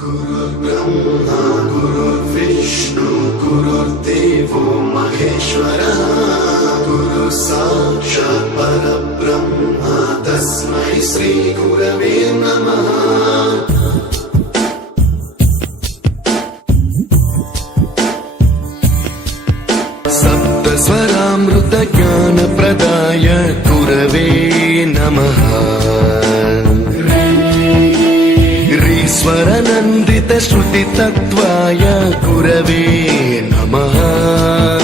गुरुर्ब्रह्मा गुरुर्विष्णु गुरुर्देवो महेश्वरः गुरु साक्षात् परब्रह्म तस्मै श्री गुरवे नमः। सप्तस्वरामृत ज्ञान प्रदाय गुरवे नमः। ईश्वरनन्दित श्रुति तत्त्वाय गुरवे नमः।